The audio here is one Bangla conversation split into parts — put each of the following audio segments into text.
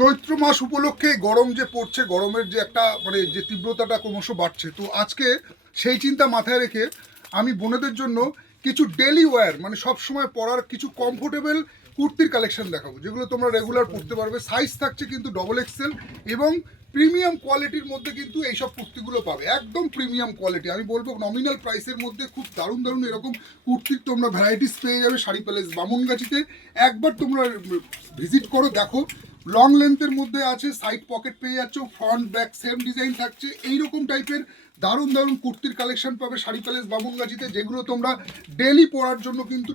চৈত্র মাস উপলক্ষে গরম যে পড়ছে, গরমের যে একটা মানে যে তীব্রতাটা ক্রমশ বাড়ছে, তো আজকে সেই চিন্তা মাথায় রেখে আমি বোনেদের জন্য কিছু ডেলি ওয়্যার মানে সব সময় পরার কিছু কমফোর্টেবল কুর্তির কালেকশন দেখাবো, যেগুলো তোমরা রেগুলার পরতে পারবে। সাইজ থাকছে কিন্তু ডবল এক্সেল এবং প্রিমিয়াম কোয়ালিটির মধ্যে কিন্তু এইসব কুর্তিগুলো পাবে, একদম প্রিমিয়াম কোয়ালিটি। আমি বলবো নমিনাল প্রাইসের মধ্যে খুব দারুণ দারুণ এরকম কুর্তির তোমরা ভ্যারাইটিস পেয়ে যাবে শাড়ি প্যালেস বামুনগাছিতে। একবার তোমরা ভিজিট করো, দেখো। লং লেন্থের মধ্যে আছে, সাইড পকেট পেয়ে যাচ্ছ, ফ্রন্ট ব্যাক সেম ডিজাইন থাকছে। এইরকম টাইপের দারুণ দারুণ কুর্তির কালেকশন পাবে শাড়ি প্যালেস বামুনগাছিতে, যেগুলো তোমরা ডেলি পরার জন্য কিন্তু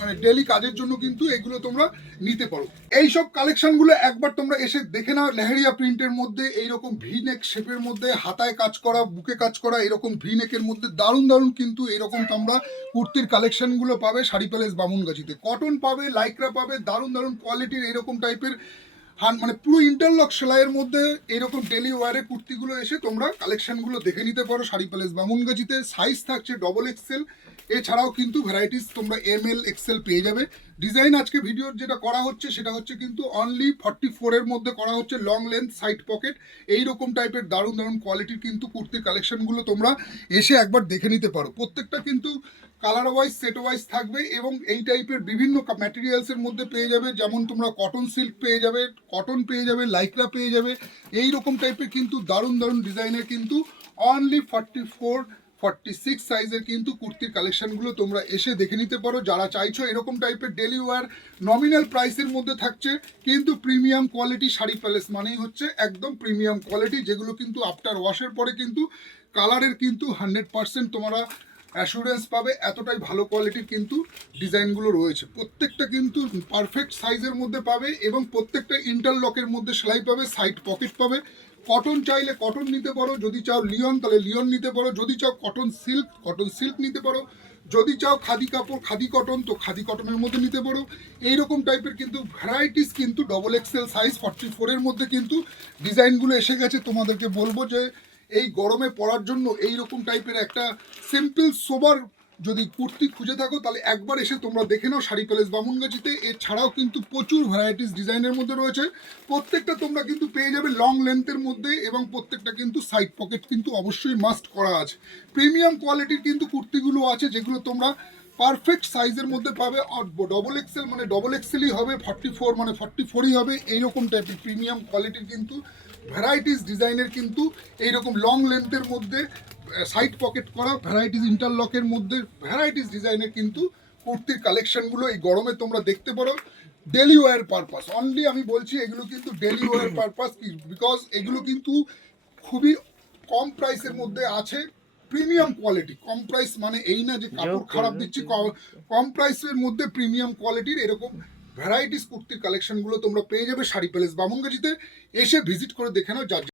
মানে ডেলি কাজের জন্য কিন্তু এগুলো তোমরা নিতে পারো। এইসব কালেকশনগুলো একবার তোমরা এসে দেখে নাও। লেহেরিয়া প্রিন্টের মধ্যে এইরকম ভি নেক শেপের মধ্যে হাতায় কাজ করা, বুকে কাজ করা, এরকম ভি নেকের মধ্যে দারুণ দারুণ কিন্তু এরকম তোমরা কুর্তির কালেকশনগুলো পাবে শাড়ি প্যালেস বামুনগাছিতে। কটন পাবে, লাইক্রা পাবে, দারুণ দারুণ কোয়ালিটির এরকম টাইপের মানে পুরো ইন্টারলক সেলাইয়ের মধ্যে এরকম ডেলি ওয়ারে কুর্তিগুলো এসে তোমরা কালেকশনগুলো দেখে নিতে পারো শাড়ি প্যালেস বামুনগাছিতে। সাইজ থাকছে ডবল এক্সেল, এছাড়াও কিন্তু ভ্যারাইটিস তোমরা এম এল এক্সেল পেয়ে যাবে। ডিজাইন আজকে ভিডিওর যেটা করা হচ্ছে সেটা হচ্ছে কিন্তু অনলি 44 মধ্যে করা হচ্ছে, লং লেন্থ সাইড পকেট এইরকম টাইপের দারুণ দারুণ কোয়ালিটির কিন্তু কুর্তির কালেকশনগুলো তোমরা এসে একবার দেখে নিতে পারো। প্রত্যেকটা কিন্তু কালার ওয়াইজ সেট ওয়াইজ থাকবে এবং এই টাইপের বিভিন্ন ম্যাটেরিয়ালসের মধ্যে পেয়ে যাবে। যেমন তোমরা কটন সিল্ক পেয়ে যাবে, কটন পেয়ে যাবে, লাইক্রা পেয়ে যাবে, এই রকম টাইপের কিন্তু দারুণ দারুণ ডিজাইনের কিন্তু অনলি 46 সাইজের কিন্তু কুর্তির কালেকশনগুলো তোমরা এসে দেখে নিতে পারো। যারা চাইছো এরকম টাইপের ডেলি ওয়্যার নমিনাল প্রাইসের মধ্যে থাকছে কিন্তু প্রিমিয়াম কোয়ালিটি, শাড়ি প্যালেস মানেই হচ্ছে একদম প্রিমিয়াম কোয়ালিটি, যেগুলো কিন্তু আফটার ওয়াশের পরে কিন্তু কালারের কিন্তু 100% তোমরা অ্যাসুরেন্স পাবে। এতটাই ভালো কোয়ালিটির কিন্তু ডিজাইনগুলো রয়েছে। প্রত্যেকটা কিন্তু পারফেক্ট সাইজের মধ্যে পাবে এবং প্রত্যেকটা ইন্টারলকের মধ্যে সেলাই পাবে, সাইড পকেট পাবে। কটন চাইলে কটন নিতে পারো, যদি চাও লিওন তাহলে লিওন নিতে পারো, যদি চাও কটন সিল্ক নিতে পারো, যদি চাও খাদি কাপড় খাদি কটন তো খাদি কটনের মধ্যে নিতে পারো। এইরকম টাইপের কিন্তু ভ্যারাইটিস কিন্তু ডবল এক্সেল সাইজ 44-এর মধ্যে কিন্তু ডিজাইনগুলো এসে গেছে। তোমাদেরকে বলবো যে এই গরমে পরার জন্য এইরকম টাইপের একটা সিম্পল সোবার যদি কুর্তি খুঁজে থাকো তাহলে একবার এসে তোমরা দেখে নাও শাড়ি প্যালেস বামুনগাছিতে। এছাড়াও কিন্তু প্রচুর ভ্যারাইটিস ডিজাইনের মধ্যে রয়েছে। প্রত্যেকটা তোমরা কিন্তু পেয়ে যাবে লং লেন্থের মধ্যে এবং প্রত্যেকটা কিন্তু সাইড পকেট কিন্তু অবশ্যই মাস্ট করা আছে। প্রিমিয়াম কোয়ালিটির কিন্তু কুর্তিগুলো আছে, যেগুলো তোমরা পারফেক্ট সাইজের মধ্যে পাবে। ডবল এক্সেল মানে ডবল এক্সেলই হবে, 44 মানে 44ই হবে। এইরকম টাইপের প্রিমিয়াম কোয়ালিটির কিন্তু ভ্যারাইটিস ডিজাইনের কিন্তু এইরকম লং লেন্থের মধ্যে সাইড পকেট করা, ভ্যারাইটিস ইন্টারলকের মধ্যে ভ্যারাইটিস ডিজাইনের কিন্তু কুর্তির কালেকশনগুলো এই গরমে তোমরা দেখতে পারো। ডেলি ওয়্যার পারপাস অনলি আমি বলছি, এগুলো কিন্তু ডেলি ওয়্যার পারপাস, বিকজ এগুলো কিন্তু খুবই কম প্রাইসের মধ্যে আছে। প্রিমিয়াম কোয়ালিটি, কম প্রাইস মানে এই না যে কাপড় খারাপ দিচ্ছি, কম প্রাইসের মধ্যে প্রিমিয়াম কোয়ালিটির এরকম ভ্যারাইটিস কুর্তির কালেকশনগুলো তোমরা পেয়ে যাবে শাড়ি প্যালেস বামুনগাছিতে। এসে ভিজিট করে দেখে নাও। যার